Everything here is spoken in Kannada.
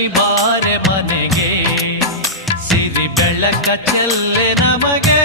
ತಲುಪಿ ಬಾರೆ ಮನೆಗೆ ಸಿರಿ ಬೆಳಕ ಚೆಲ್ಲೆ ನಮಗೆ.